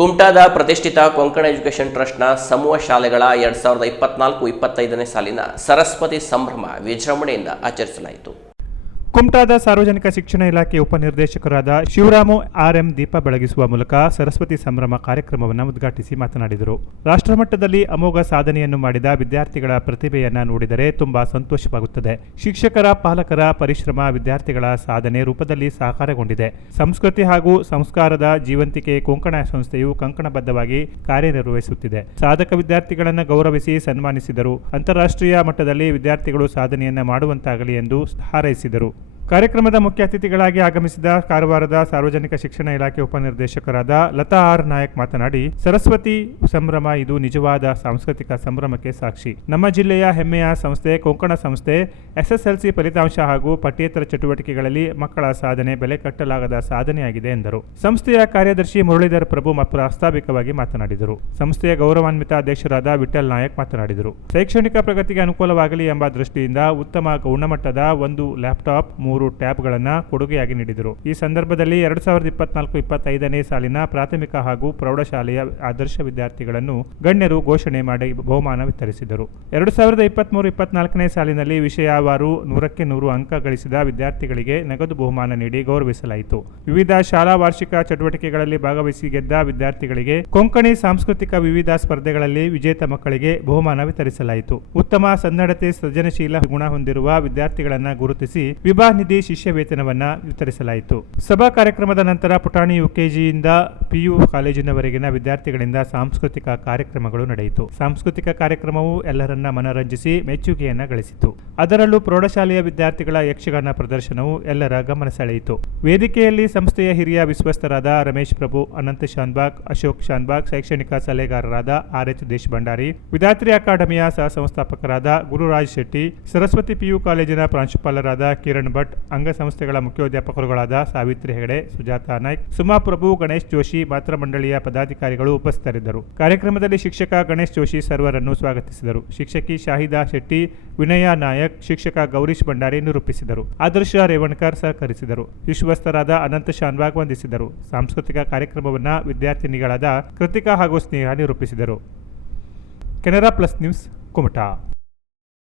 ಕುಮಟಾದ ಪ್ರತಿಷ್ಠಿತ ಕೊಂಕಣ ಎಜುಕೇಷನ್ ಟ್ರಸ್ಟ್ನ ಸಮೂಹ ಶಾಲೆಗಳ ಎರಡ್ ಸಾವಿರದ ಇಪ್ಪತ್ನಾಲ್ಕು ಇಪ್ಪತ್ತೈದನೇ ಸಾಲಿನ ಸರಸ್ವತಿ ಸಂಭ್ರಮ ವಿಜೃಂಭಣೆಯಿಂದ ಆಚರಿಸಲಾಯಿತು. ಕುಮಟಾದ ಸಾರ್ವಜನಿಕ ಶಿಕ್ಷಣ ಇಲಾಖೆ ಉಪನಿರ್ದೇಶಕರಾದ ಶಿವರಾಮು ಆರ್ಎಂ ದೀಪ ಬೆಳಗಿಸುವ ಮೂಲಕ ಸರಸ್ವತಿ ಸಂಭ್ರಮ ಕಾರ್ಯಕ್ರಮವನ್ನು ಉದ್ಘಾಟಿಸಿ ಮಾತನಾಡಿದರು. ರಾಷ್ಟ್ರಮಟ್ಟದಲ್ಲಿ ಅಮೋಘ ಸಾಧನೆಯನ್ನು ಮಾಡಿದ ವಿದ್ಯಾರ್ಥಿಗಳ ಪ್ರತಿಭೆಯನ್ನು ನೋಡಿದರೆ ತುಂಬಾ ಸಂತೋಷವಾಗುತ್ತದೆ. ಶಿಕ್ಷಕರ, ಪಾಲಕರ ಪರಿಶ್ರಮ ವಿದ್ಯಾರ್ಥಿಗಳ ಸಾಧನೆ ರೂಪದಲ್ಲಿ ಸಾಕಾರಗೊಂಡಿದೆ. ಸಂಸ್ಕೃತಿ ಹಾಗೂ ಸಂಸ್ಕಾರದ ಜೀವಂತಿಕೆ ಕೊಂಕಣ ಸಂಸ್ಥೆಯು ಕಂಕಣಬದ್ಧವಾಗಿ ಕಾರ್ಯನಿರ್ವಹಿಸುತ್ತಿದೆ. ಸಾಧಕ ವಿದ್ಯಾರ್ಥಿಗಳನ್ನು ಗೌರವಿಸಿ ಸನ್ಮಾನಿಸಿದರು. ಅಂತಾರಾಷ್ಟ್ರೀಯ ಮಟ್ಟದಲ್ಲಿ ವಿದ್ಯಾರ್ಥಿಗಳು ಸಾಧನೆಯನ್ನು ಮಾಡುವಂತಾಗಲಿ ಎಂದು ಹಾರೈಸಿದರು. ಕಾರ್ಯಕ್ರಮದ ಮುಖ್ಯ ಅತಿಥಿಗಳಾಗಿ ಆಗಮಿಸಿದ ಕಾರವಾರದ ಸಾರ್ವಜನಿಕ ಶಿಕ್ಷಣ ಇಲಾಖೆ ಉಪನಿರ್ದೇಶಕರಾದ ಲತಾ ಆರ್ ನಾಯಕ್ ಮಾತನಾಡಿ, ಸರಸ್ವತಿ ಸಂಭ್ರಮ ಇದು ನಿಜವಾದ ಸಾಂಸ್ಕೃತಿಕ ಸಂಭ್ರಮಕ್ಕೆ ಸಾಕ್ಷಿ. ನಮ್ಮ ಜಿಲ್ಲೆಯ ಹೆಮ್ಮೆಯ ಸಂಸ್ಥೆ, ಕೊಂಕಣ ಸಂಸ್ಥೆ, ಎಸ್ಎಸ್ಎಲ್ಸಿ ಫಲಿತಾಂಶ ಹಾಗೂ ಪಠ್ಯೇತರ ಚಟುವಟಿಕೆಗಳಲ್ಲಿ ಮಕ್ಕಳ ಸಾಧನೆ, ಬೆಲೆ ಕಟ್ಟಲಾಗದ ಸಾಧನೆಯಾಗಿದೆ ಎಂದರು. ಸಂಸ್ಥೆಯ ಕಾರ್ಯದರ್ಶಿ ಮುರಳೀಧರ್ ಪ್ರಭು ಪ್ರಾಸ್ತಾವಿಕವಾಗಿ ಮಾತನಾಡಿದರು. ಸಂಸ್ಥೆಯ ಗೌರವಾನ್ವಿತ ಅಧ್ಯಕ್ಷರಾದ ವಿಠಲ್ ನಾಯಕ್ ಮಾತನಾಡಿದರು. ಶೈಕ್ಷಣಿಕ ಪ್ರಗತಿಗೆ ಅನುಕೂಲವಾಗಲಿ ಎಂಬ ದೃಷ್ಟಿಯಿಂದ ಉತ್ತಮ ಗುಣಮಟ್ಟದ ಒಂದು ಲ್ಯಾಪ್ಟಾಪ್, ಮೂರು ಟ್ಯಾಬ್ಗಳನ್ನು ಕೊಡುಗೆಯಾಗಿ ನೀಡಿದರು. ಈ ಸಂದರ್ಭದಲ್ಲಿ ಎರಡ್ ಸಾವಿರದ ಇಪ್ಪತ್ನಾಲ್ಕು ಇಪ್ಪತ್ತೈದನೇ ಸಾಲಿನ ಪ್ರಾಥಮಿಕ ಹಾಗೂ ಪ್ರೌಢಶಾಲೆಯ ಆದರ್ಶ ವಿದ್ಯಾರ್ಥಿಗಳನ್ನು ಗಣ್ಯರು ಘೋಷಣೆ ಮಾಡಿ ಬಹುಮಾನ ವಿತರಿಸಿದರು. ಎರಡು ಸಾವಿರದ ಇಪ್ಪತ್ಮೂರು ಇಪ್ಪತ್ನಾಲ್ಕನೇ ಸಾಲಿನಲ್ಲಿ ವಿಷಯವಾರು ನೂರಕ್ಕೆ ನೂರು ಅಂಕ ಗಳಿಸಿದ ವಿದ್ಯಾರ್ಥಿಗಳಿಗೆ ನಗದು ಬಹುಮಾನ ನೀಡಿ ಗೌರವಿಸಲಾಯಿತು. ವಿವಿಧ ಶಾಲಾ ವಾರ್ಷಿಕ ಚಟುವಟಿಕೆಗಳಲ್ಲಿ ಭಾಗವಹಿಸಿ ಗೆದ್ದ ವಿದ್ಯಾರ್ಥಿಗಳಿಗೆ ಕೊಂಕಣಿ ಸಾಂಸ್ಕೃತಿಕ ವಿವಿಧ ಸ್ಪರ್ಧೆಗಳಲ್ಲಿ ವಿಜೇತ ಮಕ್ಕಳಿಗೆ ಬಹುಮಾನ ವಿತರಿಸಲಾಯಿತು. ಉತ್ತಮ ಸನ್ನಡತೆ ಸೃಜನಶೀಲ ಗುಣ ಹೊಂದಿರುವ ವಿದ್ಯಾರ್ಥಿಗಳನ್ನು ಗುರುತಿಸಿ ವಿಭಾ ನಿಧಿ ಶಿಷ್ಯ ವೇತನವನ್ನ ವಿತರಿಸಲಾಯಿತು. ಸಭಾ ಕಾರ್ಯಕ್ರಮದ ನಂತರ ಪುಟಾಣಿ ಯುಕೆಜಿಯಿಂದ ಪಿಯು ಕಾಲೇಜಿನವರೆಗಿನ ವಿದ್ಯಾರ್ಥಿಗಳಿಂದ ಸಾಂಸ್ಕೃತಿಕ ಕಾರ್ಯಕ್ರಮಗಳು ನಡೆಯಿತು. ಸಾಂಸ್ಕೃತಿಕ ಕಾರ್ಯಕ್ರಮವು ಎಲ್ಲರನ್ನ ಮನರಂಜಿಸಿ ಮೆಚ್ಚುಗೆಯನ್ನ ಗಳಿಸಿತು. ಅದರಲ್ಲೂ ಪ್ರೌಢಶಾಲೆಯ ವಿದ್ಯಾರ್ಥಿಗಳ ಯಕ್ಷಗಾನ ಪ್ರದರ್ಶನವು ಎಲ್ಲರ ಗಮನ ಸೆಳೆಯಿತು. ವೇದಿಕೆಯಲ್ಲಿ ಸಂಸ್ಥೆಯ ಹಿರಿಯ ವಿಶ್ವಸ್ತರಾದ ರಮೇಶ್ ಪ್ರಭು, ಅನಂತ ಶಾನ್ಬಾಗ್, ಅಶೋಕ್ ಶಾನ್ಬಾಗ್, ಶೈಕ್ಷಣಿಕ ಸಲಹೆಗಾರರಾದ ಆರ್ ಎಚ್ ದೇಶ್ ಭಂಡಾರಿ ವಿದ್ಯಾರ್ಥಿ ಅಕಾಡೆಮಿಯ ಸಹ ಸಂಸ್ಥಾಪಕರಾದ ಗುರುರಾಜ್ ಶೆಟ್ಟಿ, ಸರಸ್ವತಿ ಪಿಯು ಕಾಲೇಜಿನ ಪ್ರಾಂಶುಪಾಲರಾದ ಕಿರಣ್ ಭಟ್ ಅಂಗಸಂಸ್ಥೆಗಳ ಮುಖ್ಯೋಧ್ಯಾಪಕರುಗಳಾದ ಸಾವಿತ್ರಿ ಹೆಗಡೆ, ಸುಜಾತಾ ನಾಯ್ಕ್ ಸುಮಾ ಪ್ರಭು ಗಣೇಶ್ ಜೋಶಿ ಮಾತ್ರ ಮಂಡಳಿಯ ಪದಾಧಿಕಾರಿಗಳು ಉಪಸ್ಥಿತರಿದ್ದರು. ಕಾರ್ಯಕ್ರಮದಲ್ಲಿ ಶಿಕ್ಷಕ ಗಣೇಶ್ ಜೋಶಿ ಸರ್ವರನ್ನು ಸ್ವಾಗತಿಸಿದರು. ಶಿಕ್ಷಕಿ ಶಾಹಿದಾ ಶೆಟ್ಟಿ, ವಿನಯ ನಾಯಕ್, ಶಿಕ್ಷಕ ಗೌರೀಶ್ ಭಂಡಾರಿ ನಿರೂಪಿಸಿದರು. ಆದರ್ಶ ರೇವಣ್ಕರ್ ಸಹಕರಿಸಿದರು. ವಿಶ್ವಸ್ತರಾದ ಅನಂತ ಶಾನ್ವಾಗ್ ವಂದಿಸಿದರು. ಸಾಂಸ್ಕೃತಿಕ ಕಾರ್ಯಕ್ರಮವನ್ನು ವಿದ್ಯಾರ್ಥಿನಿಗಳಾದ ಕೃತಿಕಾ ಹಾಗೂ ಸ್ನೇಹ ನಿರೂಪಿಸಿದರು. Canara plus news, Kumta.